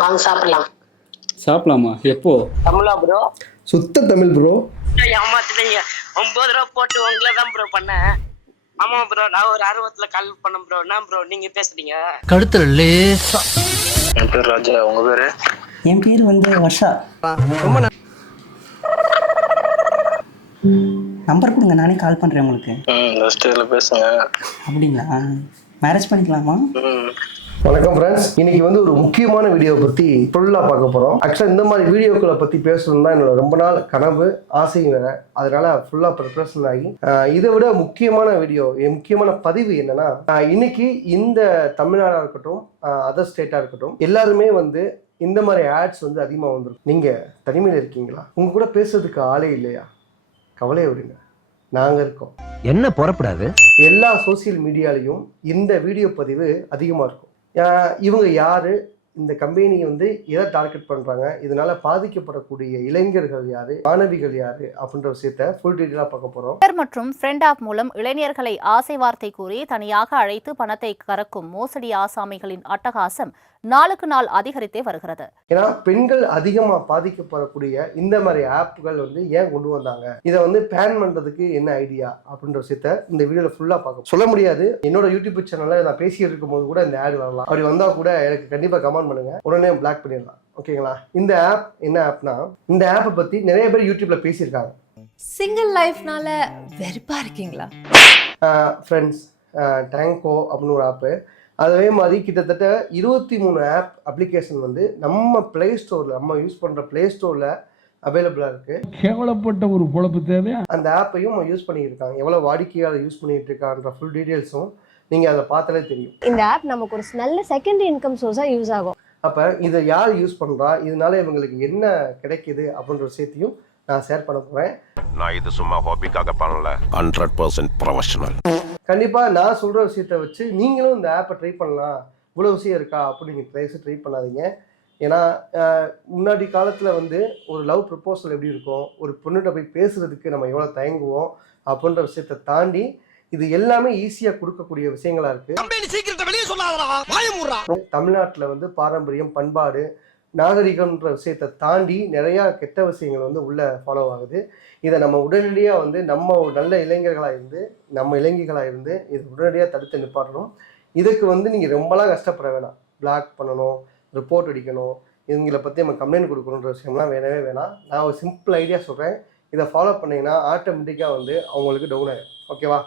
வாங்க சாப்பிடலாம். சாப்பிடலாமா? எப்போ? தமிழா ப்ரோ சுத்த தமிழ் ப்ரோ ஏமாத்துட்டீங்க ஒன்பது ரூபா போட்டு உங்களை தான் ப்ரோ பண்ணேன். ஆமா ப்ரோ நான் ஒரு ஆர்வத்துல கால் பண்ணேன் ப்ரோ என்ன ப்ரோ நீங்க பேசுறீங்க? கழுத்துல லேசா. என் பேர் ராஜா. உங்க பேரு? என் பேர் வந்து வர்ஷா. ரொம்ப நம்பர் கொடுங்க நானே கால் பண்ணுறேன் உங்களுக்கு. ஃபர்ஸ்ட் பேசுங்க. அப்படிங்களா? மேரேஜ் பண்ணிக்கலாமா? வணக்கம் ஃப்ரெண்ட்ஸ் இன்னைக்கு வந்து ஒரு முக்கியமான வீடியோ பற்றி ஃபுல்லாக பார்க்க போகிறோம் ஆக்சுவலாக இந்த மாதிரி வீடியோக்களை பற்றி பேசணும் தான் என்னோட ரொம்ப நாள் கனவு ஆசையும் வேற. அதனால ஃபுல்லாக ப்ரிப்ரேஷன் ஆகி இதை விட முக்கியமான வீடியோ முக்கியமான பதிவு என்னன்னா இன்னைக்கு இந்த தமிழ்நாடாக இருக்கட்டும் அதர் ஸ்டேட்டாக இருக்கட்டும் எல்லாருமே வந்து இந்த மாதிரி ஆட்ஸ் வந்து அதிகமாக வந்துடும் நீங்கள் தனிமையில் இருக்கீங்களா? உங்க கூட பேசுறதுக்கு ஆளே இல்லையா? கவலையை விடுங்க. நாங்கள் இருக்கோம். என்ன புறப்படாது? எல்லா சோஷியல் மீடியாலையும் இந்த வீடியோ பதிவு அதிகமாக இருக்கும். இவங்க யாரு? இந்த கம்பெனி வந்து எதை டார்கெட் பண்ணுறாங்க இதனால பாதிக்கப்படக்கூடிய இளைஞர்கள் யாரு? மாணவிகள் யாரு? அப்படின்ற விஷயத்த ஃபுல் டீட்டெயிலாக பார்க்க போகிறோம் மற்றும் ஃப்ரெண்ட் ஆப் மூலம் இளைஞர்களை ஆசை வார்த்தை கூறி தனியாக அழைத்து பணத்தை கறக்கும் மோசடி ஆசாமிகளின் அட்டகாசம் நாளுக்கு நாள் அதிகரித்தே வருகிறது. ஏன்னா பெண்கள் அதிகமாக பாதிக்கப்படக்கூடிய இந்த மாதிரி ஆப்புகள் வந்து ஏன் கொண்டு வந்தாங்க? இதை வந்து பேன் பண்ணுறதுக்கு என்ன ஐடியா அப்படின்ற விஷயத்த இந்த வீடியோவில் ஃபுல்லாக பார்க்க சொல்ல முடியாது. என்னோட யூடியூப் சேனலில் நான் பேசிட்டு இருக்கும்போது கூட இந்த ஆட் வரலாம். அப்படி வந்தால் கூட எனக்கு கண்டிப்பாக கமெண்ட் பண்ணுங்க. உடனே பிளாக் பண்ணிடலாம். ஓகேங்களா இந்த ஆப் என்ன ஆப்னா இந்த ஆப்பை பற்றி நிறைய பேர் யூடியூப்ல பேசியிருக்காங்க. சிங்கிள் லைஃப்னால வெறுப்பா இருக்கீங்களா? ஃப்ரெண்ட்ஸ் டேங்கோ அப்படின்னு ஒரு ஆப்பு அதே மாதிரி கிட்டத்தட்ட இருபத்தி மூணு ஆப் அப்ளிகேஷன் வந்து நம்ம ப்ளே ஸ்டோரில் நம்ம யூஸ் பண்ணுற ப்ளே ஸ்டோரில் அவைலபிளாக இருக்குது கேவலப்பட்ட ஒரு பொழப்பு தேவையா? அந்த ஆப்பையும் யூஸ் பண்ணிட்டு இருக்காங்க எவ்வளோ வாடிக்கையாளர் யூஸ் பண்ணிட்டு இருக்கான்ற ஃபுல் டீட்டெயில்ஸும் நீங்கள் அதை பார்த்தாலே தெரியும். இந்த ஆப் நமக்கு ஒரு நல்ல செகண்டரி இன்கம் சோர்ஸா யூஸ் ஆகும். அப்போ இதை யார் யூஸ் பண்ணுறா இதனால இவங்களுக்கு என்ன கிடைக்குது அப்படின்ற விஷயத்தையும் நான் ஷேர் பண்ண போகிறேன் நான் இது சும்மா ஹாபிக்காக பண்ணல. ஹண்ட்ரட் பர்சன்ட் ப்ரொஃபஷனல் கண்டிப்பாக நான் சொல்கிற விஷயத்த வச்சு நீங்களும் இந்த ஆப்பை ட்ரை பண்ணலாம். இவ்வளோ விஷயம் இருக்கா? அப்படின்னு நீங்கள் ட்ரை ட்ரை பண்ணாதீங்க. ஏன்னா முன்னாடி காலத்தில் வந்து ஒரு லவ் ப்ரப்போசல் எப்படி இருக்கும்? ஒரு பொண்ணுகிட்ட போய் பேசுறதுக்கு நம்ம எவ்வளோ தயங்குவோம்? அப்படின்ற விஷயத்தை தாண்டி இது எல்லாமே ஈஸியாக கொடுக்கக்கூடிய விஷயங்களா இருக்கு. தமிழ்நாட்டில் வந்து பாரம்பரியம் பண்பாடு நாகரிகம்ன்ற விஷயத்தை தாண்டி நிறையா கெட்ட விஷயங்கள் வந்து உள்ளே ஃபாலோ ஆகுது. இதை நம்ம உடனடியாக வந்து நம்ம ஒரு நல்ல இளைஞர்களாக இருந்து நம்ம இளைஞர்களாக இருந்து இதை உடனடியாக தடுத்து நிப்பாட்டணும். இதுக்கு வந்து நீங்கள் ரொம்பலாம் கஷ்டப்பட வேணாம். பிளாக் பண்ணணும் ரிப்போர்ட் அடிக்கணும் இவங்களை பற்றி நம்ம கம்ப்ளைண்ட் கொடுக்கணுன்ற விஷயம்லாம் வேணவே வேணாம். நான் ஒரு சிம்பிள் ஐடியா சொல்கிறேன் இதை ஃபாலோ பண்ணிங்கன்னா ஆட்டோமேட்டிக்காக வந்து அவங்களுக்கு டவுன் ஆகிடும் ஓகேவா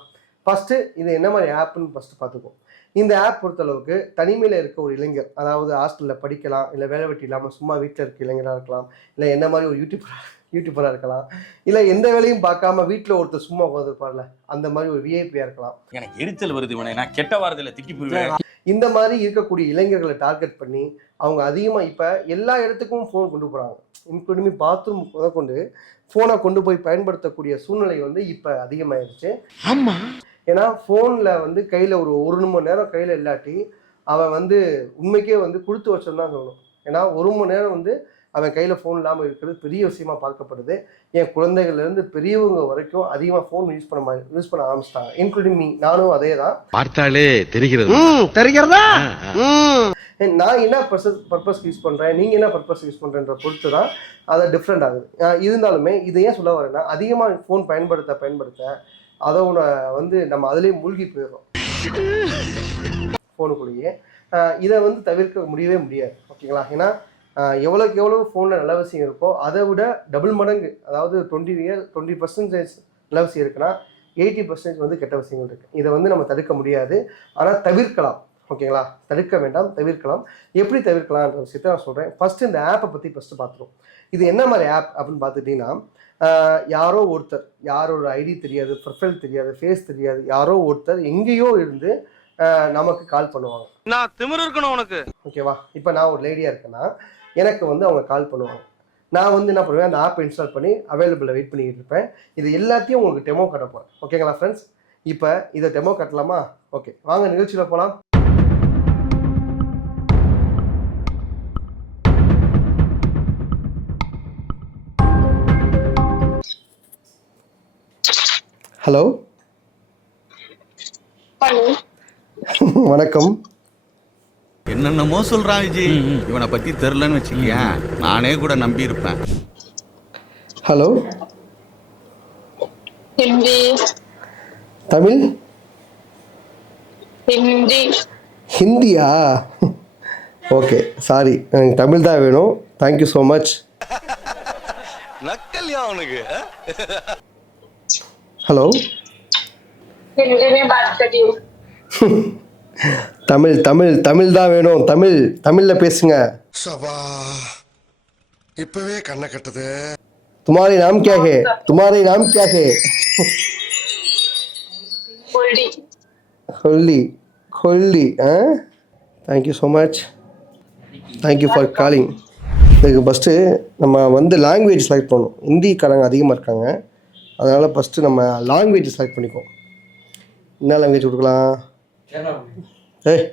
ஃபஸ்ட்டு இது என்ன மாதிரி ஆப்புன்னு ஃபஸ்ட்டு பார்த்துக்குவோம். இந்த ஆப் பொறுத்தளவுக்கு தனிமையில் இருக்க ஒரு இளைஞர் அதாவது ஹாஸ்டலில் படிக்கலாம் இல்லை வேலை வெட்டி இல்லாமல் சும்மா வீட்டில் இருக்க இளைஞராக இருக்கலாம் இல்லை என்ன மாதிரி ஒரு யூடியூபராக யூடியூபராக இருக்கலாம் இல்லை எந்த வேலையும் பார்க்காம வீட்டில் ஒருத்தர் சும்மா உட்காந்துருப்பார்ல அந்த மாதிரி ஒரு விஐபியாக இருக்கலாம். எனக்கு எரிச்சல் வருது இவனை. நான் கெட்ட வாரத்தில் திக்கி போயிடுவேன். இந்த மாதிரி இருக்கக்கூடிய இளைஞர்களை டார்கெட் பண்ணி அவங்க அதிகமாக இப்போ எல்லா இடத்துக்கும் ஃபோன் கொண்டு போகிறாங்க இன்க்ளூடிங் பாத்ரூம் கொண்டு ஃபோனை கொண்டு போய் பயன்படுத்தக்கூடிய சூழ்நிலை வந்து இப்போ அதிகமாயிருச்சு. ஆமா. ஏன்னா ஃபோனில் வந்து கையில் ஒரு ஒரு மணி நேரம் கையில் இல்லாட்டி அவன் வந்து உண்மைக்கே வந்து கொடுத்து வச்சோன்னு தான் சொல்லணும். ஏன்னா ஒரு மணி நேரம் வந்து அவன் கையில் ஃபோன் இல்லாமல் இருக்கிறது பெரிய விஷயமா பார்க்கப்படுது. என் குழந்தைகள்லேருந்து பெரியவங்க வரைக்கும் அதிகமாக ஃபோன் யூஸ் பண்ண மாதிரி யூஸ் பண்ண ஆரம்பிச்சிட்டாங்க. இன்க்ளூடிங் மீ நானும் அதே தான். பார்த்தாலே தெரிகிறது. தெரிகிறதா? நான் என்ன பர்பஸ் பர்பஸ் யூஸ் பண்ணுறேன் நீங்கள் என்ன பர்பஸ் யூஸ் பண்ணுறன்ற பொறுத்து தான் அது டிஃப்ரெண்ட் ஆகுது. இருந்தாலுமே இது ஏன் சொல்ல வரேன்னா அதிகமாக ஃபோன் பயன்படுத்த பயன்படுத்த அதை அதோட வந்து நம்ம அதுலேயே மூழ்கி போயிடுறோம். ஃபோனுக்குள்ளேயே இதை வந்து தவிர்க்க முடியவே முடியாது. ஓகேங்களா? ஏன்னா எவ்வளோக்கு எவ்வளோ ஃபோனில் நல்ல விஷயம் இருக்கோ அதை விட டபுள் மடங்கு அதாவது டுவெண்ட்டி இயர் டுவெண்ட்டி பர்சன்டேஜ் நல்ல விஷயம் இருக்குன்னா எயிட்டி பர்சன்டேஜ் வந்து கெட்ட விஷயங்கள் இருக்குது இதை வந்து நம்ம தடுக்க முடியாது. ஆனால் தவிர்க்கலாம். ஓகேங்களா? தடுக்க வேண்டாம் தவிர்க்கலாம். எப்படி தவிர்க்கலாம்ன்ற விஷயத்தை நான் சொல்கிறேன் ஃபஸ்ட்டு இந்த ஆப்பை பற்றி ஃபஸ்ட்டு பார்த்துருவோம். இது என்ன மாதிரி ஆப் அப்படின்னு பார்த்துட்டிங்கன்னா யாரோ ஒருத்தர் யாரோட ஐடி தெரியாது ப்ரொஃபைல் தெரியாது ஃபேஸ் தெரியாது யாரோ ஒருத்தர் எங்கேயோ இருந்து நமக்கு கால் பண்ணுவாங்க. நான் திமிரு இருக்கணும் உனக்கு. ஓகேவா இப்போ நான் ஒரு லேடியாக இருக்கேன்னா எனக்கு வந்து அவங்க கால் பண்ணுவாங்க. நான் வந்து என்ன பண்ணுவேன் அந்த ஆப் இன்ஸ்டால் பண்ணி அவைலபிளில் வெயிட் பண்ணிக்கிட்டு இருப்பேன். இது எல்லாத்தையும் உங்களுக்கு டெமோ காட்ட போகிறேன் ஓகேங்களா ஃப்ரெண்ட்ஸ் இப்போ இதை டெமோ காட்டலாமா ஓகே வாங்க நிகழ்ச்சியில் போகலாம் ஹலோ வணக்கம். என்னென்னமோ சொல்றான் விஜய் இவனை பத்தி தெரிலன்னு வச்சுக்கியா நானே கூட நம்பி இருப்பேன். Hello. Hindi Tamil? Hindi ஹிந்தியா? Okay sorry. எனக்கு தமிழ் தான் வேணும். தேங்க்யூ ஸோ மச் நக்கல்யா அவனுக்கு. ஹலோ हिंदी में बात करिए தமிழ் தமிழ் தமிழ் தான் வேணும் தமிழ் தமிழில் பேசுங்க சபா இப்பவே கண்ணை கட்டுது துமாரி நாம் கியா ஹே துமாரி நாம் கியா ஹே fully Kolli Kolli ah thank you so much thank you for calling இதுக்கு ஃபஸ்ட்டு நம்ம வந்து லாங்குவேஜ் செலக்ட் பண்ணணும் ஹிந்திக்காரங்க அதிகமாக இருக்காங்க அதனால் ஃபஸ்ட்டு நம்ம லாங்குவேஜ் செலக்ட் பண்ணிக்குவோம். என்ன லாங்குவேஜ் கொடுக்கலாம்? ஏய்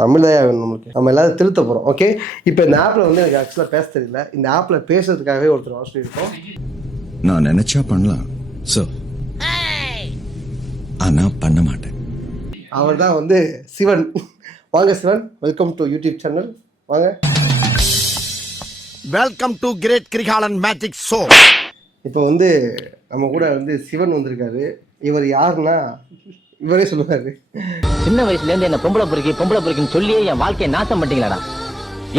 தமிழ் தான் வேணும் நம்மளுக்கு. நம்ம எல்லாரும் திருத்த போகிறோம் ஓகே இப்போ இந்த ஆப்பில் வந்து எனக்கு ஆக்சுவலாக பேச தெரியல. இந்த ஆப்பில் பேசுறதுக்காகவே ஒருத்தர் வர சொல்லியிருக்கோம் நான் நினைச்சா பண்ணலாம். சோ ஆனா பண்ண மாட்டேன். அவர் தான் வந்து சிவன். வாங்க Sivan welcome to YouTube channel வாங்க. Welcome to great Krikalan magic show இப்போ வந்து நம்ம கூட வந்து சிவன் வந்திருக்காரு. இவர் யாருன்னா இவரே சொல்லுவாரு. சின்ன வயசுல இருந்து என்ன பொம்பளை பொறுக்கி பொம்பளை பொறுக்கின்னு சொல்லியே என் வாழ்க்கையை நாசம் பண்ணிட்டீங்களாடா?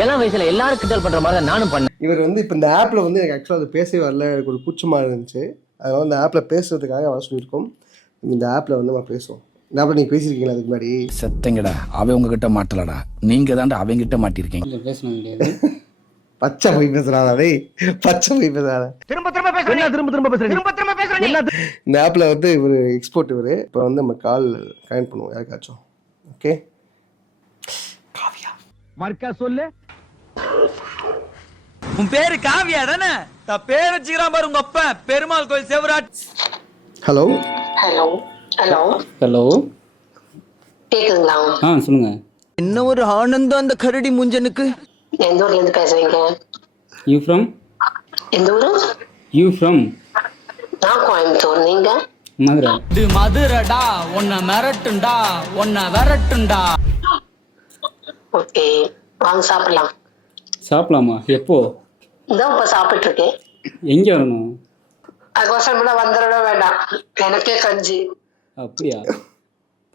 இளம் வயசுல எல்லாரும் கிண்டல் பண்ற மாதிரி தான் நானும் பண்ணேன். இவர் வந்து இப்போ இந்த ஆப்பில் வந்து எனக்கு ஆக்சுவலாக அது பேசவே வரல. எனக்கு ஒரு கூச்சமாக இருந்துச்சு. அதனால இந்த ஆப்பில் பேசுறதுக்காக வர சொல்லியிருக்கோம். இந்த ஆப்பில் வந்து நம்ம பேசுவோம். இந்த ஆப்பில் நீங்கள் பேசியிருக்கீங்களா அதுக்கு முன்னாடி? செத்தங்கடா. அவன் உங்ககிட்ட மாட்டலடா. நீங்க தான்டா அவங்கிட்ட மாட்டிருக்கீங்க பேசணும் பச்சை போய் பேசுறாடா பச்சை போய் பேசுறாடா. திரும்ப திரும்ப பேசுறேன் திரும்ப திரும்ப பேசுறேன் திரும்ப திரும்ப பேசுறேன் இந்த ஆப்ல வந்து இவர் எக்ஸ்போர்ட் இவர். இப்போ வந்து நம்ம கால் கனெக்ட் பண்ணுவோம் யாருக்காச்சும். ஓகே? காவியா. மர்க்கா சொல்லு. உன் பேரு காவியா தானே? தா பேர் வச்சுக்கிறான் பாரு உங்க அப்பா. பெருமாள் கோயில் செவராட் ஹலோ ஹலோ ஹலோ ஹலோ கேக்குதுங்களா? ஆ சொல்லுங்க. என்ன ஒரு ஆனந்தம் அந்த கரடி முஞ்சனுக்கு? எந்த ஊர்ல இருந்து பேசுறீங்க? யூ ஃப்ரம் எந்த ஊரு? யூ ஃப்ரம் நான் கோயம்புத்தூர். நீங்க? மதுரை. இது மதுரடா உன்னை மிரட்டுண்டா உன்னை விரட்டுண்டா. ஓகே வாங்க சாப்பிடலாம். சாப்பிடலாமா? எப்போ? இதான் இப்ப சாப்பிட்டு இருக்கேன் எங்கே வரணும்? அதுக்கோசரம் கூட வந்துட வேண்டாம். எனக்கே கஞ்சி. அப்படியா?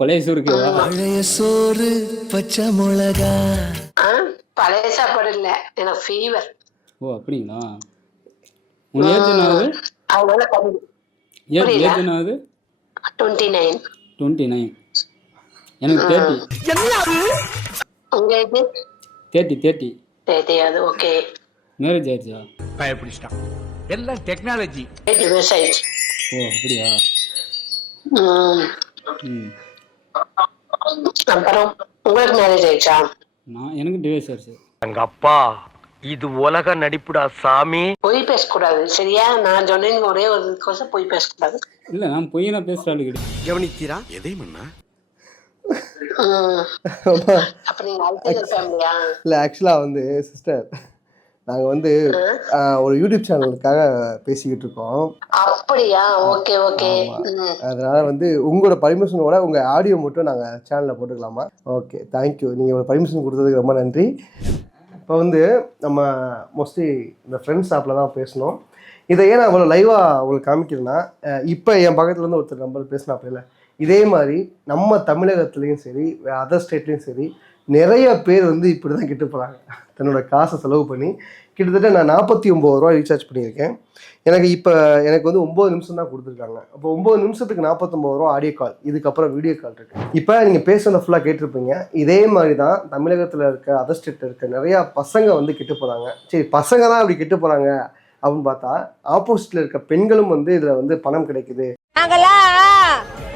பழைய சூருக்கு சோறு பச்சை மிளகா ஆ? பழைய சாப்பாடு இல்ல எனக்கு ஃபீவர் ஓ அப்படிங்களா? ஏஜ் என்ன ஆகுது? அதனால ஏஜ். ஏஜ் என்ன ஆகுது? டுவெண்ட்டி நைன் டுவெண்ட்டி நைன் எனக்கு தேர்ட்டி உங்க இது தேர்ட்டி தேர்ட்டி தெரியாது ஓகே மேரேஜ் ஆயிடுச்சா? பயப்பிடிச்சிட்டான். எல்லாம் டெக்னாலஜி டிவோர்ஸ் ஆயிடுச்சு. ஓ அப்படியா. ம். அப்புறம் உங்களுக்கு மேரேஜ் ஆயிடுச்சா? நான் எனக்கு டிவைஸ் ஆயிடுச்சு எங்க அப்பா இது உலக நடிப்புடா சாமி. பொய் பேசக்கூடாது சரியா? நான் சொன்னேன் ஒரே ஒரு கோசம் பொய் பேசக்கூடாது. இல்லை நான் பொய்யனா பேசுகிற ஆளு கிடையாது. கவனித்தீரா எதை மண்ணா ம். அப்ப நீங்க இல்லை ஆக்சுவலாக வந்து சிஸ்டர் நாங்கள் வந்து ஒரு யூடியூப் சேனலுக்காக பேசிக்கிட்டு இருக்கோம். அப்படியா? Okay okay. அதனால வந்து உங்களோட பர்மிஷனோட உங்கள் ஆடியோ மட்டும் நாங்கள் சேனலில் போட்டுக்கலாமா? ஓகே தேங்க்யூ நீங்கள் பர்மிஷன் கொடுத்ததுக்கு ரொம்ப நன்றி. இப்போ வந்து நம்ம மோஸ்ட்லி இந்த ஃப்ரெண்ட்ஸ் ஆப்பில் தான் பேசணும். இதை ஏன் நான் அவ்வளோ லைவாக உங்களுக்கு காமிக்கிறேன்னா இப்போ என் பக்கத்துல இருந்து ஒருத்தர் நம்பர் பேசினாப்பில்ல இதே மாதிரி நம்ம தமிழகத்துலேயும் சரி அதர் ஸ்டேட்லேயும் சரி நிறைய பேர் வந்து இப்படி தான் கெட்டு போகிறாங்க தன்னோட காசை செலவு பண்ணி கிட்டத்தட்ட நான் நாற்பத்தி ஒம்பது ரூபா ரீசார்ஜ் பண்ணியிருக்கேன். எனக்கு இப்போ எனக்கு வந்து ஒம்பது நிமிஷம் தான் கொடுத்துருக்காங்க. அப்போ ஒம்பது நிமிஷத்துக்கு நாற்பத்தொம்பது ரூபா ஆடியோ கால் இதுக்கப்புறம் வீடியோ கால் இருக்கு. இப்போ நீங்கள் பேசுனதை ஃபுல்லாக கேட்டிருப்பீங்க. இதே மாதிரி தான் தமிழகத்தில் இருக்க அதர் ஸ்டேட்டில் இருக்க நிறையா பசங்க வந்து கெட்டு போகிறாங்க சரி பசங்க தான் அப்படி கெட்டு போகிறாங்க அப்படின்னு பார்த்தா ஆப்போசிட்டில் இருக்க பெண்களும் வந்து இதில் வந்து பணம் கிடைக்குது.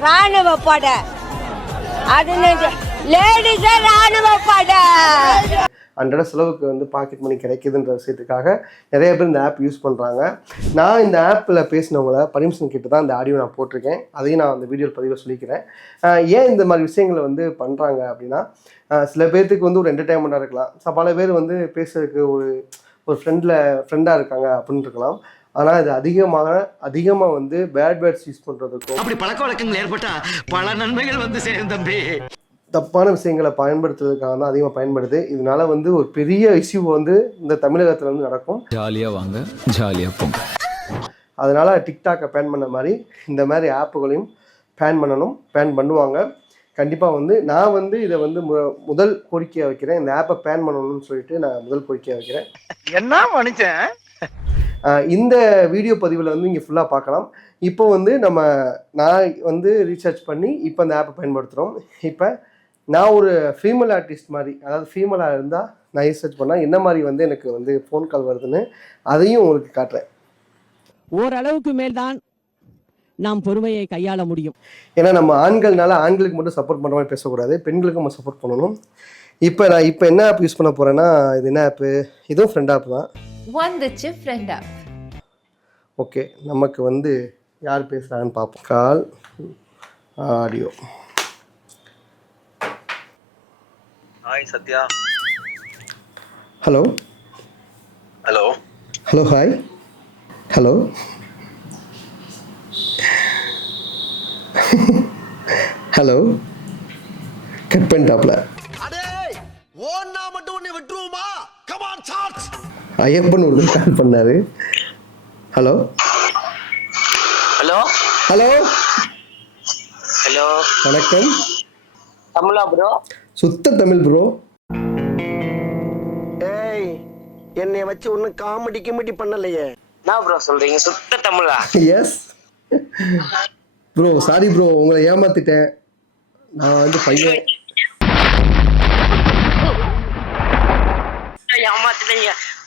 ராணுவ படை. அது ராணுவ படை. அன்றாட செலவுக்கு வந்து பாக்கெட் மணி கிடைக்குதுன்ற விஷயத்துக்காக நிறைய பேர் இந்த ஆப் யூஸ் பண்ணுறாங்க நான் இந்த ஆப்பில் பேசினவங்கள பர்மிஷன் கேட்டு தான் இந்த ஆடியோ நான் போட்டிருக்கேன். அதையும் நான் அந்த வீடியோ பதிவில் சொல்லிக்கிறேன். ஏன் இந்த மாதிரி விஷயங்களை வந்து பண்ணுறாங்க அப்படின்னா சில பேர்த்துக்கு வந்து ஒரு என்டர்டைன்மெண்ட்டாக இருக்கலாம். ஸோ பல பேர் வந்து பேசுறதுக்கு ஒரு ஒரு ஃப்ரெண்டில் ஃப்ரெண்டாக இருக்காங்க அப்படின்னு இருக்கலாம் ஆனால் இது அதிகமாக அதிகமாக வந்து பேட் வேர்ட்ஸ் யூஸ் பண்ணுறதுக்கும் அப்படி பழக்க வழக்கங்கள் ஏற்பட்டா பல நன்மைகள் வந்து சேரும் தம்பி. தப்பான விஷயங்களை பயன்படுத்துறதுக்காக தான் அதிகமாக பயன்படுது. இதனால வந்து ஒரு பெரிய இஷ்யூ வந்து இந்த தமிழகத்தில் வந்து நடக்கும். ஜாலியா வாங்க ஜாலியா போங்க. அதனால டிக்டாக்கை பேன் பண்ண மாதிரி இந்த மாதிரி ஆப்புகளையும் பேன் பண்ணணும் பேன் பண்ணுவாங்க. கண்டிப்பாக வந்து நான் வந்து இதை வந்து மு- முதல் கோரிக்கையாக வைக்கிறேன். இந்த ஆப்பை பேன் பண்ணணும்னு சொல்லிட்டு நான் முதல் கோரிக்கையாக வைக்கிறேன். என்ன மனுஷன்? இந்த வீடியோ பதிவில் வந்து இங்கே ஃபுல்லாக பார்க்கலாம். இப்போ வந்து நம்ம நான் வந்து ரீசர்ச் பண்ணி இப்போ அந்த ஆப்பை பயன்படுத்துகிறோம் இப்போ நான் ஒரு ஃபீமேல் ஆர்டிஸ்ட் மாதிரி அதாவது ஃபீமேலாக இருந்தால் நான் ரீசர்ச் பண்ணால் என்ன மாதிரி வந்து எனக்கு வந்து ஃபோன் கால் வருதுன்னு அதையும் உங்களுக்கு காட்டுறேன். ஓரளவுக்கு மேல்தான் நாம் பொறுமையை கையாள முடியும். ஏன்னா நம்ம ஆண்கள்னால ஆண்களுக்கு மட்டும் சப்போர்ட் பண்ணுற மாதிரி பேசக்கூடாது பெண்களுக்கும் நம்ம சப்போர்ட் பண்ணணும். இப்போ நான் இப்போ என்ன ஆப் யூஸ் பண்ண போகிறேன்னா இது என்ன ஆப்பு இதுவும் ஃப்ரெண்ட் ஆப் தான். வந்துச்சு ஃப்ரெண்டா ஓகே நமக்கு வந்து யார் பேசுகிறாங்கன்னு பார்ப்போம். Call audio. Hi Sathya. Hello hello hello hi hello hello cut பண்ணிட்டாப்ல. Ayyappan ஒரு கால் பண்ணாரு. ஹலோ ஹலோ ஹலோ ஹலோ வணக்கம். தமிழா ப்ரோ சுத்த தமிழ் ப்ரோ ஏய் என்னை வச்சு ஒன்னும் காமெடி கிமெடி பண்ணலையே. என்ன ப்ரோ சொல்றீங்க? சுத்த தமிழா? எஸ் ப்ரோ சாரி ப்ரோ உங்களை ஏமாத்திட்டேன். நான் வந்து பையன்.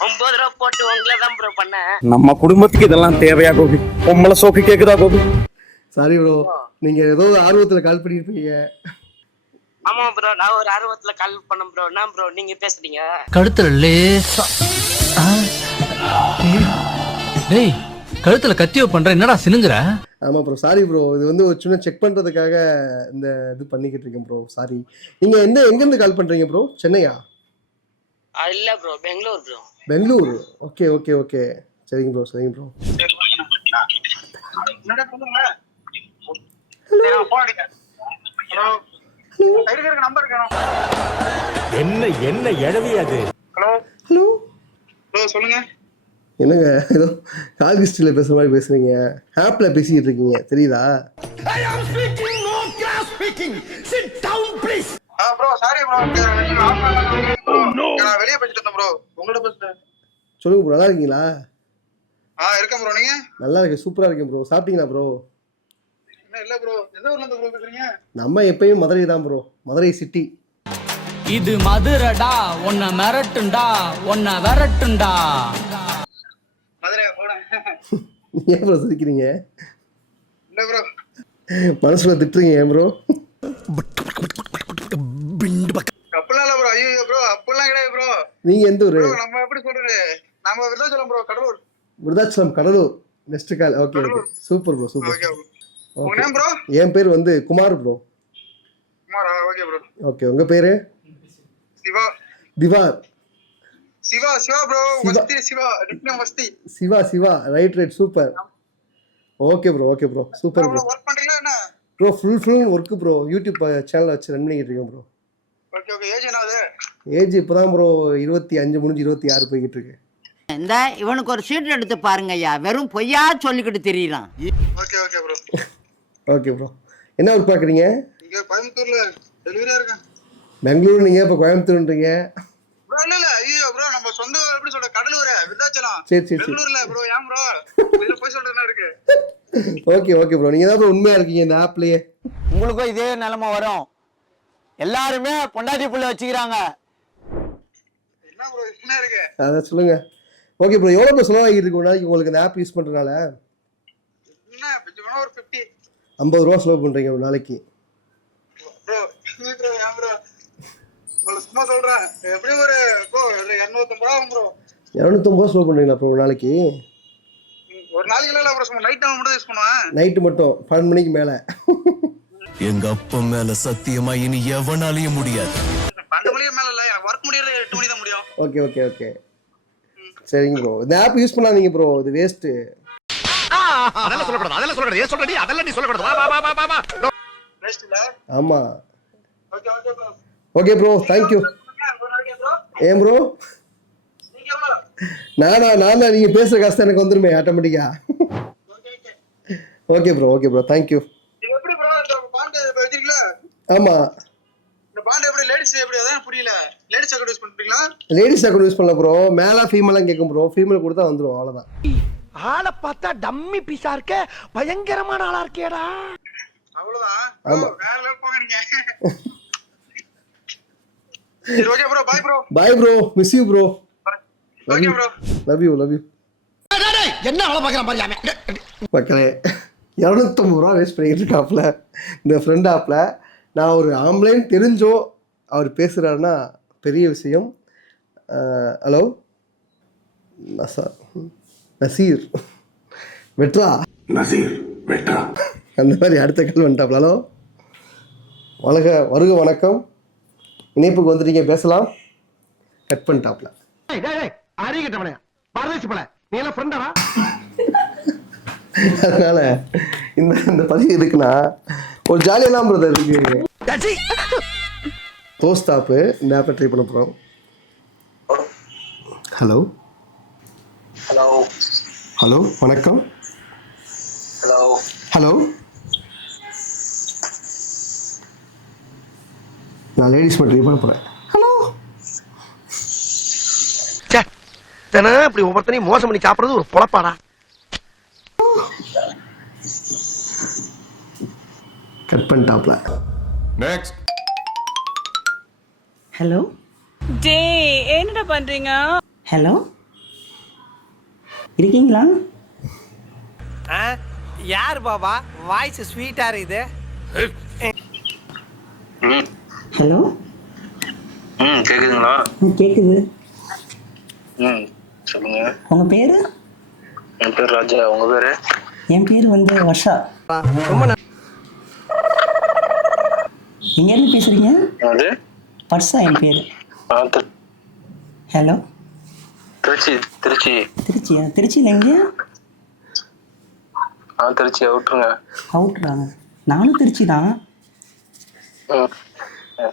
ஒன்பது ரூபா போட்டு உங்களை தான் ப்ரோ பண்ணேன் நம்ம குடும்பத்துக்கு இதெல்லாம் தேவையா கோபி? பொம்பளை சோக்கு கேக்குதா கோபி? சாரி ப்ரோ நீங்க ஏதோ ஆர்வத்தில் கால் பண்ணியிருப்பீங்க ஆமா ப்ரோ நான் ஒரு ஆர்வத்துல கால் பண்ணேன் ப்ரோ என்ன ப்ரோ நீங்க பேசுறீங்க? கழுத்துல லேசா ஆ. டேய் கழுத்துல கத்தியோ பண்ற என்னடா சினுங்குற? ஆமாம் ப்ரோ சாரி ப்ரோ இது வந்து ஒரு சின்ன செக் பண்ணுறதுக்காக இந்த இது பண்ணிக்கிட்டு இருக்கேன் ப்ரோ சாரி நீங்கள் எந்த எங்கேருந்து கால் பண்ணுறீங்க ப்ரோ சென்னையா? இல்ல bro Bangalore bro Bangalore? Okay okay okay சரிங்க ப்ரோ சரிங்க ப்ரோ என்ன என்ன எழவி அது? ஹலோ சொல்லுங்க. என்னங்க ஏதோ கால் ஹிஸ்ட்ரியில் பேசுகிற மாதிரி பேசுகிறீங்க ஆப்பில் பேசிக்கிட்டு இருக்கீங்க தெரியுதா? ப்ரோ சாரி ப்ரோ நான் வெளியே போயிட்டு இருந்தேன் ப்ரோ உங்கள்ட்ட பேசுறேன் சொல்லுங்க ப்ரோ நல்லா இருக்கீங்களா? ஆ இருக்கேன் ப்ரோ நீங்க? நல்லா இருக்கேன். சூப்பராக இருக்கேன் ப்ரோ சாப்பிட்டீங்களா ப்ரோ என்ன இல்ல ப்ரோ எந்த ஊர்ல இருந்து ப்ரோ பேசுறீங்க? நம்ம எப்பயும் மதுரை தான் ப்ரோ மதுரை சிட்டி இது மதுரடா. உன்னை மிரட்டுண்டா. உன்னை விரட்டுண்டா. மதுரை ஏன் ப்ரோ சிரிக்கிறீங்க? இல்ல ப்ரோ மனசுல திட்டுறீங்க ஏன் ப்ரோ அப்படிலாம் இல்ல ப்ரோ ஐயோ ப்ரோ அப்படிலாம் கிடையாது ப்ரோ நீங்கள் எந்த ஊர்? ப்ரோ நம்ம எப்படி சொல்றது? நம்ம Virudhachalam bro Cuddalore. Virudhachalam Cuddalore. Next call okay okay super bro super okay உங்க நேம் ப்ரோ என் பேர் வந்து குமார் ப்ரோ குமாரா? ஓகே ப்ரோ ஓகே உங்க பேரு? சிவா. திவார் சிவா சிவா ப்ரோ சிவா. வஸ்தி Siva. Nickname Siva Siva. Right right super okay bro okay bro super bro work பண்றீங்களா? Bro full full work bro YouTube channel வச்சு ரன் பண்ணிக்கிட்டு இருக்கேன் ப்ரோ ஓகே ஓகே ஏஜ் என்னது? Age இப்போ தான் ப்ரோ இருபத்தி அஞ்சு முடிஞ்சு இருபத்தி ஆறு போய்கிட்டு இருக்கு. இந்த இவனுக்கு ஒரு சீட் எடுத்து பாருங்க ஐயா. வெறும் பொய்யா சொல்லிக்கிட்டு தெரியலாம் okay okay bro okay bro என்ன ஒர்க் பார்க்குறீங்க இங்க கோயம்புத்தூர்ல டெலிவரியா இருக்கேன். பெங்களூர் நீங்கள் இப்போ கோயம்புத்தூர்ன்றீங்க? இல்ல இல்ல ஐயோ ப்ரோ நம்ம சொந்த ஊர் எப்படி சொல்ற கடலூர் விருதாச்சலம். சரி சரி பெங்களூர்ல ப்ரோ ஏன் ப்ரோ இதுல போய் சொல்றது என்ன இருக்கு. ஓகே ஓகே ப்ரோ நீங்கள் தான் ப்ரோ உண்மையாக இருக்கீங்க இந்த ஆப்லேயே உங்களுக்கும் இதே நிலைமை வரும். எல்லாருமே பொண்டாட்டி புள்ள வச்சுக்கிறாங்க. என்ன ப்ரோ என்ன இருக்கு? அதான் சொல்லுங்கள் ஓகே ப்ரோ எவ்வளோ ப்ரோ செலவாகிட்டு இருக்கு ஒரு நாளைக்கு உங்களுக்கு இந்த ஆப் யூஸ் பண்ணுறதுனால என்ன ஒரு ஃபிஃப்டி ஐம்பது ரூபா செலவு பண்ணுறீங்க ஒரு நாளைக்கு ப்ரோ ப்ரோ ஏன் ப்ரோ உங்களுக்கு சும்மா சொல்றேன் எப்படியும் ஒரு ப்ரோ இரநூத்தம்பது ரூபா ப்ரோ இரநூத்தம்பது ரூபா செலவு பண்ணுறீங்களா ப்ரோ ஒரு நாளைக்கு. ஒரு நாளைக்கு இல்ல ப்ரோ சும்மா நைட் டைம் மட்டும் யூஸ் பண்ணுவேன். நைட்டு மட்டும் பன்னெண்டு மணிக்கு மேலே. எங்க அப்பா மேல சத்தியமா இனி எவனாலையும் முடியாது. பன்னெண்டு மணிக்கு மேல இல்ல ஒர்க் முடியறது எட்டு மணி தான் முடியும். ஓகே ஓகே ஓகே சரிங்க ப்ரோ இந்த ஆப் யூஸ் பண்ணாதீங்க ப்ரோ இது வேஸ்ட்டு அதெல்லாம் சொல்லக்கூடாது அதெல்லாம் சொல்லக்கூடாது. ஏன் சொல்றடி? அதெல்லாம் நீ சொல்லக்கூடாது. வா வா வா வா வா வேஸ்ட் இல்ல? ஆமாம் ஓகே ப்ரோ தேங்க்யூ ஏன் ப்ரோ நானா நான் தான் நீங்கள் பேசுகிற காசு எனக்கு வந்துருமே ஆட்டோமேட்டிக்கா okay bro okay bro thank you எப்படி ப்ரோ இந்த பாண்டு வச்சிருக்கீங்களா? ஆமாம் இந்த பாண்டு எப்படி லேடிஸ் எப்படி அதான் புரியல. லேடிஸ் அக்கௌண்ட் யூஸ் பண்றீங்களா லேடிஸ் அக்கௌண்ட் யூஸ் பண்ணல ப்ரோ மேலே ஃபீமேலாம் கேட்கும் ப்ரோ ஃபீமேல் கொடுத்தா வந்துடும் அவ்வளோதான் ஆளை பார்த்தா டம்மி பீஸா இருக்க பயங்கரமான ஆளா இருக்கேடா. அவ்வளவுதான். ஆமா. வேற level போங்க நீங்க. சரி okay bro bye bro bye bro miss you bro okay bro love you love you என்ன பாரியாம மக்களே இரநூத்தம்பது ரூபா வேஸ்ட் பண்ணிக்கிட்டு இருக்காப்புல இந்த ஃப்ரெண்ட் ஆப்பில் நான் ஒரு ஆம்பளைன்னு தெரிஞ்சோ அவர் பேசுகிறாருன்னா பெரிய விஷயம். ஹலோ? நசா நசீர். வெட்ரா? நசீர் வெட்டா அந்த மாதிரி அடுத்த கால் வந்துட்டாப்ல ஹலோ? வணக்க வருக வணக்கம். இணைப்புக்கு வந்துட்டீங்க பேசலாம். கட் பண்ணிட்டாப்ல. அதனால இந்த இந்த பதிவு எதுக்குன்னா ஒரு ஜாலியெல்லாம் பிரதர் இருக்கு. தோஸ்தாப்பு இந்த ஆப்பை ட்ரை பண்ண போகிறோம் ஹலோ ஹலோ ஹலோ வணக்கம். ஹலோ ஹலோ நான் லேடிஸ் மட்டும் ட்ரை பண்ண போகிறேன் தினம் இப்படி ஒவ்வொருத்தனையும் மோசம் பண்ணி சாப்பிடுறது ஒரு பொழப்பாடா. கட் பண்ணிட்டாப்ல. நெக்ஸ்ட் ஹலோ டே என்னடா பண்றீங்க? ஹலோ இருக்கீங்களா? யார் பாபா? வாய்ஸ் ஸ்வீட்டா இருக்குது. ஹலோ? ம் கேக்குதுங்களா? கேட்குது ம் சொல்லுங்க. உங்கள் பேர்? என் பேர் ராஜா. உங்க பேரு? என் பேர் வந்து வர்ஷா. எங்கேருந்து பேசுகிறீங்க அது வர்ஷா என் பேர். ஹலோ? திருச்சி திருச்சி. திருச்சியா? திருச்சியில் எங்கே? ஆ திருச்சி விட்டுருங்க அவுட்ரா நானும் திருச்சி தான்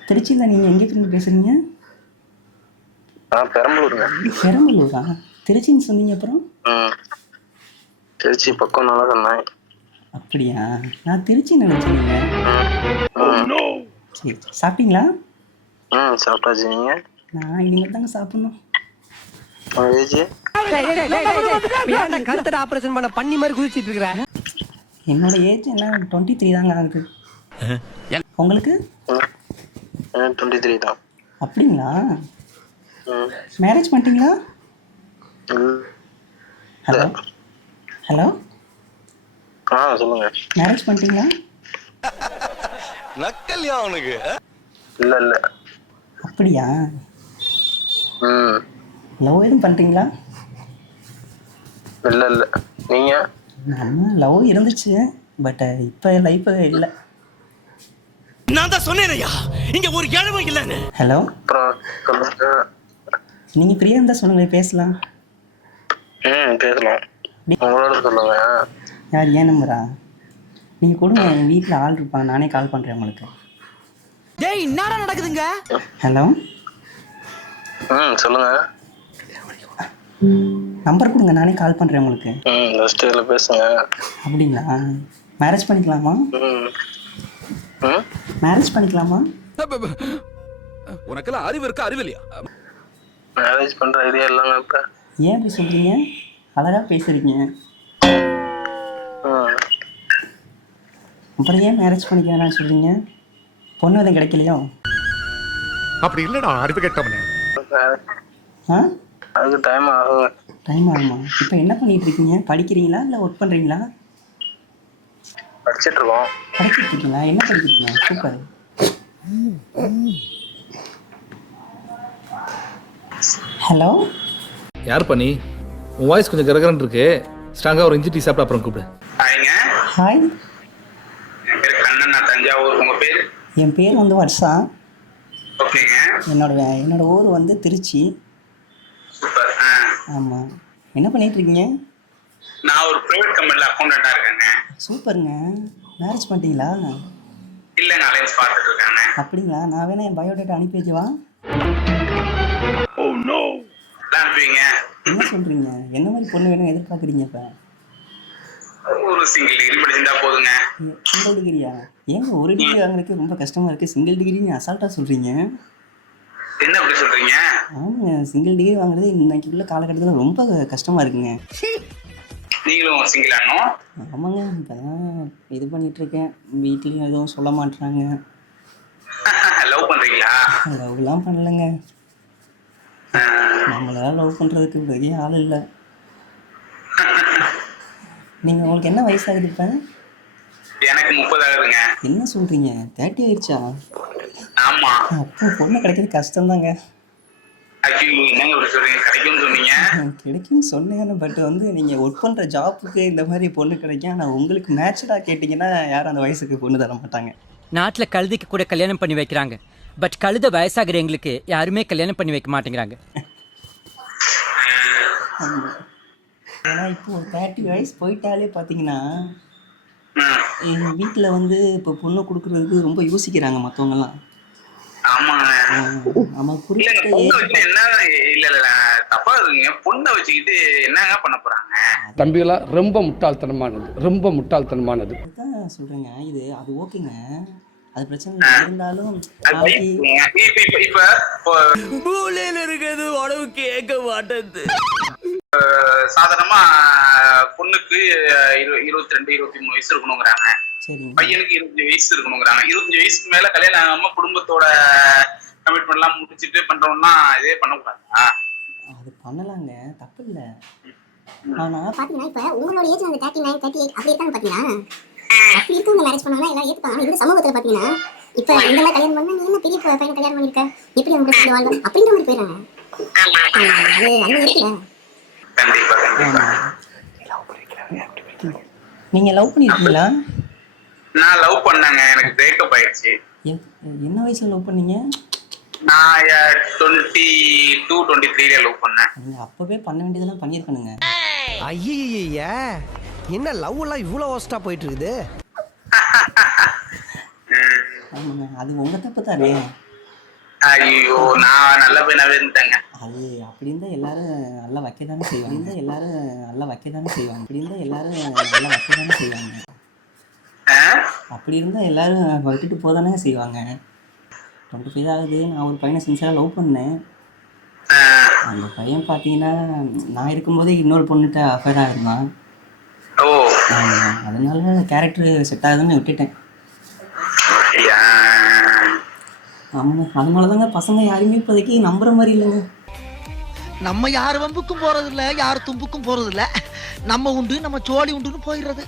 திருச்சியில் நீங்கள் எங்கே இருந்து பேசுகிறீங்க பெரம்பலூருங்க பெரம்பலூரா திருச்சின்னு சொன்னீங்க அப்புறம் திருச்சி பக்கம் நல்லா சொன்னேன் அப்படியா நான் திருச்சி நினச்சேங்க சரி சாப்பிட்டீங்களா ம் சாப்பிட்டாச்சு நீங்க நான் இனிமேல் தாங்க சாப்பிட்ணும் கருத்தட ஆபரேஷன் பண்ண பண்ணி மாதிரி குதிச்சிட்டு இருக்கிற என்னோட ஏஜ் என்ன டுவெண்ட்டி த்ரீ தாங்க ஆகுது உங்களுக்கு டுவெண்ட்டி த்ரீ தான். அப்படிங்களா? மேரேஜ் பண்ணிட்டீங்களா. ஹலோ ஹலோ ஆ சொல்லுங்க. மேரேஜ் பண்ணிட்டீங்களா? நக்கல்யா அவனுக்கு? இல்ல இல்ல. அப்படியா? லவ் எதுவும் பண்ணுறீங்களா இல்ல இல்ல. நீங்க? நம்ம லவ் இருந்துச்சு பட் இப்போ லைஃப் இல்லை. நான் தான் சொன்னேனையா இங்க ஒரு இழவு இல்லன்னு. ஹலோ அப்புறம் சொல்லுங்க. நீங்கள் ஃப்ரீயாக இருந்தால் சொல்லுங்கள் பேசலாம். ம் பேசலாம். உங்களோட சொல்லுங்க. யார் ஏன் நம்பரா? நீங்கள் கொடுங்க என் வீட்டில் ஆள் இருப்பாங்க நானே கால் பண்ணுறேன் உங்களுக்கு. டேய் என்னடா நடக்குதுங்க? ஹலோ ம் சொல்லுங்க. நம்பர் கொடுங்க நானே கால் பண்ணுறேன் உங்களுக்கு. ம் ஃபர்ஸ்ட் பேசுங்க. அப்படிங்களா? மேரேஜ் பண்ணிக்கலாமா? மேரேஜ் பண்ணிக்கலாமா? உனக்கெல்லாம் அறிவு இருக்கா? அறிவு இல்லையா? மேரேஜ் பண்ற ஐடியா இல்லைங்க இப்ப ஏன் அப்படி சொல்கிறீங்க அழகாக பேசுகிறீங்க ம் அப்புறம் ஏன் மேரேஜ் பண்ணிக்க வேணாம்னு சொல்கிறீங்க பொண்ணு எதுவும் கிடைக்கலையோ? அப்படி இல்லடா அறிவு கேட்டவனே. ஆ? அதுக்கு டைம் ஆகுங்க டைம் ஆகுமா? இப்போ என்ன பண்ணிட்டு இருக்கீங்க? படிக்கிறீங்களா? இல்லை ஒர்க் பண்ணுறீங்களா படிச்சிட்டு இருக்கோம் படிச்சிட்டு இருக்கீங்களா என்ன படிக்கிறீங்க? சூப்பர் ஹலோ யார் பண்ணி உன் வாய்ஸ் கொஞ்சம் கரகரன் இருக்கு ஸ்ட்ராங்காக ஒரு இஞ்சி டீ சாப்பிட்டு அப்புறம் கூப்பிடு. ஹாய்ங்க. ஹாய் என் பேர் கண்ணன் நான் தஞ்சாவூர். உங்க பேர்? என் பேர் வந்து வர்ஷா. ஓகேங்க. என்னோட என்னோட ஊர் வந்து திருச்சி. சூப்பர். ஆமாம் என்ன பண்ணிட்டு இருக்கீங்க நான் ஒரு ப்ரைவேட் கம்பெனியில் அக்கௌண்டண்ட்டாக இருக்கேங்க. சூப்பருங்க. மேரேஜ் பண்ணிட்டீங்களா? இல்லைங்க அலைன்ஸ் பார்த்துட்டு இருக்காங்க அப்படிங்களா? நான் வேணா என் பயோடேட்டா அனுப்பி வைக்கவா? அனுப்புவீங்க. என்ன சொல்றீங்க? என்ன மாதிரி பொண்ணு வேணும் எதிர்பார்க்குறீங்க இப்போ? ஒரு சிங்கிள் டிகிரி படிச்சிருந்தா போதுங்க. சிங்கிள் டிகிரியா ஏங்க ஒரு டிகிரி வாங்குறதுக்கு ரொம்ப கஷ்டமா இருக்கு. சிங்கிள் டிகிரின்னு அசால்ட்டா சொல்றீங்க. என்ன அப்படி சொல்றீங்க? ஆமாங்க சிங்கிள் டிகிரி வாங்குறது இன்னைக்கு உள்ள காலகட்டத்தில் ரொம்ப கஷ்டமா இருக்குங்க. நீங்களும் சிங்கிள் ஆனோம் ஆமாங்க இப்போதான் இது பண்ணிட்டு இருக்கேன் வீட்லேயும் எதுவும் சொல்ல மாட்றாங்க. லவ் பண்றீங்களா? லவ்லாம் பண்ணலைங்க. நம்மளால லவ் பண்ணுறதுக்கு பெரிய ஆள் இல்லை. நீங்கள் உங்களுக்கு என்ன வயசாகுது இப்போ? எனக்கு முப்பது ஆகுதுங்க. என்ன சொல்கிறீங்க தேர்ட்டி ஆயிடுச்சா? ஆமா. அப்போ பொண்ணு கிடைக்கிறது இப்படி சொல்றீங்க கிடைக்கும்னு சொன்னீங்க. கிடைக்கும்னு சொன்னேன் பட் வந்து நீங்கள் ஒர்க் பண்ணுற ஜாப்புக்கு இந்த மாதிரி பொண்ணு கிடைக்கும். ஆனால் உங்களுக்கு மேட்சடாக கேட்டிங்கன்னா யாரும் அந்த வயசுக்கு பொண்ணு தர மாட்டாங்க. நாட்டுல கழுதைக்கு கூட கல்யாணம் பண்ணி வைக்கிறாங்க. பட் கழுத வயசாகிற எங்களுக்கு யாருமே கல்யாணம் பண்ணி வைக்க மாட்டேங்கிறாங்க. ஏன்னா இப்போ ஒரு தேர்ட்டி வயசு போயிட்டாலே பார்த்தீங்கன்னா எங்கள் வீட்டில் வந்து இப்போ பொண்ணு கொடுக்குறதுக்கு ரொம்ப யோசிக்கிறாங்க மற்றவங்கலாம் தம்பிகளா ரொம்ப முட்டாள்தனமானது. ரொம்ப முட்டாள்தனமானது. தான் சொல்கிறேங்க இது அது ஓகேங்க. அது பிரச்சனை இருந்தாலும் இப்போ இருக்கிறது உடம்பு கேட்க மாட்டேது சாதாரணமா பொண்ணுக்கு இரு இருபத்தி ரெண்டு இருபத்தி மூணு வயசு இருக்கணுங்கிறாங்க. பையனுக்கு இருபத்தஞ்சு வயசு இருக்கணுங்கிறாங்க. இருபத்தஞ்சு வயசுக்கு மேல கல்யாணம் ஆகாம குடும்பத்தோட கமிட்மெண்ட் எல்லாம் முடிச்சிட்டு பண்றவங்கலாம் இதே பண்ணக்கூடாதா அது பண்ணலாங்க. தப்பு இல்லை ஆனால் பாத்தீங்கன்னா இப்ப உங்களோட ஏஜ் அந்த தேர்ட்டி நைன் தேர்ட்டி எயிட் அப்படி இருக்காங்க பாத்தீங்கன்னா அப்படி இருக்கவங்க மேரேஜ் பண்ணாங்கன்னா எல்லாம் ஏத்துப்பாங்க. இந்த சமூகத்துல பாத்தீங்கன்னா இப்ப இந்த மாதிரி கல்யாணம் பண்ணா நீ என்ன பெரிய பையனை கல்யாணம் பண்ணிருக்க? எப்படி அவங்க கூட வாழ்வ அப்படின்ற மாதிரி போயிடுறாங்க. அது அது இருக்குல்ல. கண்டிப்பா கண்டிப்பா. நீங்கள் லவ் பண்ணியிருக்கீங்களா நான் லவ் பண்ணேங்க. எனக்கு பிரேக்கப் ஆயிடுச்சு. என்ன வயசில் லவ் பண்ணீங்க? நான் டுவெண்ட்டி டூ டுவெண்ட்டி த்ரீல லவ் பண்ணேன். நீங்கள் அப்போவே பண்ண வேண்டியதெல்லாம் பண்ணியிருக்கணுங்க. ஐய என்ன லவ் எல்லாம் இவ்வளவு ஒஸ்டா போயிட்டு இருக்குது ஆமாங்க. அது உங்கள் தப்பு தானே? ஐயோ நான் நல்ல பையனாவே இருந்துட்டேங்க. அது அப்படி இருந்தால் எல்லாரும் நல்லா வைக்க தானே செய்வாங்க. இருந்தால் எல்லாரும் நல்லா வைக்க தானே செய்வாங்க. அப்படி இருந்தால் எல்லாரும் நல்லா வைக்க தானே செய்வாங்க. அப்படி இருந்தால் எல்லாரும் விட்டுட்டு போதானே செய்வாங்க. டுவெண்ட்டி ஃபைவ் ஆகுது. நான் ஒரு பையனை சின்சியராக லவ் பண்ணேன். அந்த பையன் பார்த்தீங்கன்னா நான் இருக்கும்போதே இன்னொரு பொண்ணுகிட்ட அஃபேர் ஆகிருந்தான் ஓ. அதனால கேரக்டர் செட் ஆகுதுன்னு விட்டுட்டேன்? ஆமாங்க அதனால தாங்க பசங்க யாரையுமே இப்போதைக்கு நம்புற மாதிரி இல்லைங்க. நம்ம யார் வம்புக்கும் போறது இல்ல யார் தும்புக்கும் போறது இல்ல நம்ம உண்டு நம்ம சோழி உண்டுன்னு போயிடுறது.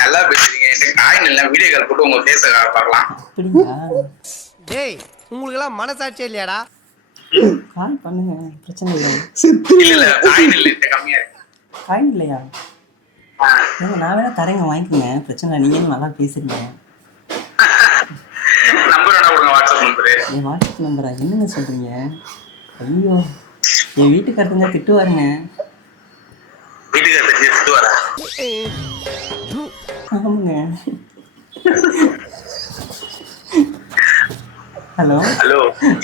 நல்லா பேசுறீங்க. இந்த காயின் எல்லாம் வீடியோ கால் போட்டு உங்க ஃபேஸ பார்க்கலாம். டேய் உங்களுக்கு எல்லாம் மனசாட்சியே இல்லையாடா? கால் பண்ணுங்க. பிரச்சனை இல்லை. இல்ல இல்ல காயின் இல்ல. இந்த கம்மியா இருக்கு. காயின் இல்லையா? நான் வேணா தரேங்க வாங்கிக்கோங்க. பிரச்சனை இல்லை. நீங்களும் நல்லா பேசுறீங்க நம்பர் வேணா கொடுங்க வாட்ஸ்அப் நம்பரு என் வாட்ஸ்அப் நம்பரா என்னங்க சொல்றீங்க? ஐயோ. என் வீட்டுக்காரத்துங்க திட்டுவாருங்க. வீட்டுக்கு எடுத்து வரா ஆமாங்க. ஹலோ. ஹலோ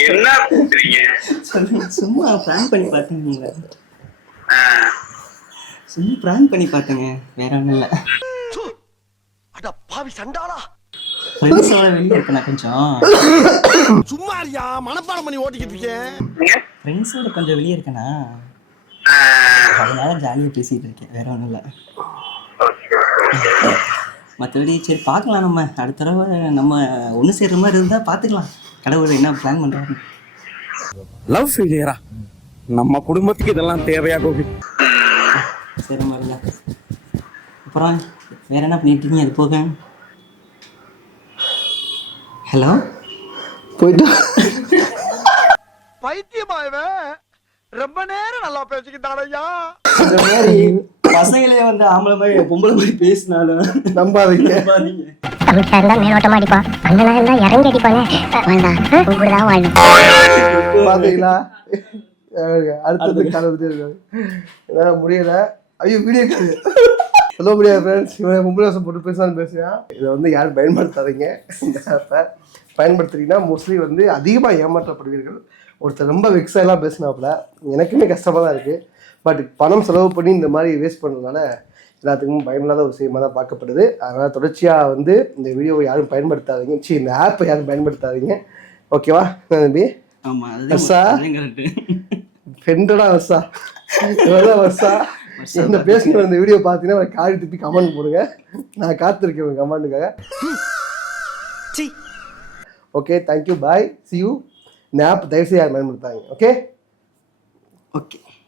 என்ன பேசுறீங்க? சொல்லுங்க சும்மா ப்ராங்க் பண்ணி பார்த்தேங்க சும்மா ப்ராங்க் பண்ணி பார்த்தேங்க வேற ஒன்றும் இல்லை. அட பாவி சண்டாளா. ஃப்ரெண்ட்ஸோட வெளியே நான் கொஞ்சம். சும்மா இருக்கியா மனப்பாடம் பண்ணி ஓட்டிக்கிட்டு இருக்கேன் ஃப்ரெண்ட்ஸோட கொஞ்சம் வெளியே இருக்கேனா? அதனால ஜாலியாக பேசிட்டு இருக்கேன். வேற ஒன்றும் இல்லை. மற்றபடி சரி பார்க்கலாம் நம்ம. அடுத்த தடவை நம்ம ஒன்று சேர்ற மாதிரி இருந்தால் பார்த்துக்கலாம். கடவுள் என்ன பிளான் பண்ணுறாங்க லவ் ஃபெயிலியரா நம்ம குடும்பத்துக்கு இதெல்லாம் தேவையா கோபி? சரி மாதிரிங்க அப்புறம் வேற என்ன பண்ணிட்டு இருக்கீங்க? அது போக. ஹலோ போயிட்டு பைத்தியமா இவன் ரொம்ப நேரம் நல்லா பேசிக்கிட்டாடையா இந்த மாதிரி பசங்களே வந்து ஆம்பளை மாதிரி பொம்பளை மாதிரி பேசினாலும் நம்பாதீங்க. நம்பாதீங்க. தமிழ்ச்சா இருந்தா மேலோட்டமா அடிப்பான் அண்ணனா இருந்தா இறங்கி அடிப்பானே வாழ்ந்தான் இப்படிதான் வாழணும் பாத்தீங்களா? அஹ் அடுத்தது கால் வந்துட்டே இருக்காரு என்னால முடியல. ஐயோ வீடியோ கால் சொல்ல முடியாது ஃப்ரெண்ட்ஸ் இவன் மும்பை போட்டு பேசலாம்னு பேசுகிறான் இதை வந்து யாரும் பயன்படுத்தாதீங்க. பயன்படுத்துறீங்கன்னா மோஸ்ட்லி வந்து அதிகமாக ஏமாற்றப்படுவீர்கள். ஒருத்தர் ரொம்ப வெக்ஸாக எல்லாம் பேசினாப்புல. எனக்குமே கஷ்டமாக தான் இருக்குது பட் பணம் செலவு பண்ணி இந்த மாதிரி வேஸ்ட் பண்ணுறதுனால எல்லாத்துக்கும் பயனில்லாத ஒரு விஷயமா தான் பார்க்கப்படுது. அதனால் தொடர்ச்சியாக வந்து இந்த வீடியோவை யாரும் பயன்படுத்தாதீங்க. சி இந்த ஆப்பை யாரும் பயன்படுத்தாதீங்க. ஓகேவா வர்ஷா? ஃப்ரெண்டடா வர்ஷா? இவதான் வர்ஷா? இந்த பேசுகிற இந்த வீடியோ பார்த்தீங்கன்னா காடி துப்பி கமெண்ட் போடுங்க. நான் காத்திருக்கேன் கமெண்ட்டுக்காக okay thank you bye see you இந்த ஆப் தயவுசெய்து யாரும் பயன்படுத்தாங்க ஓகே ஓகே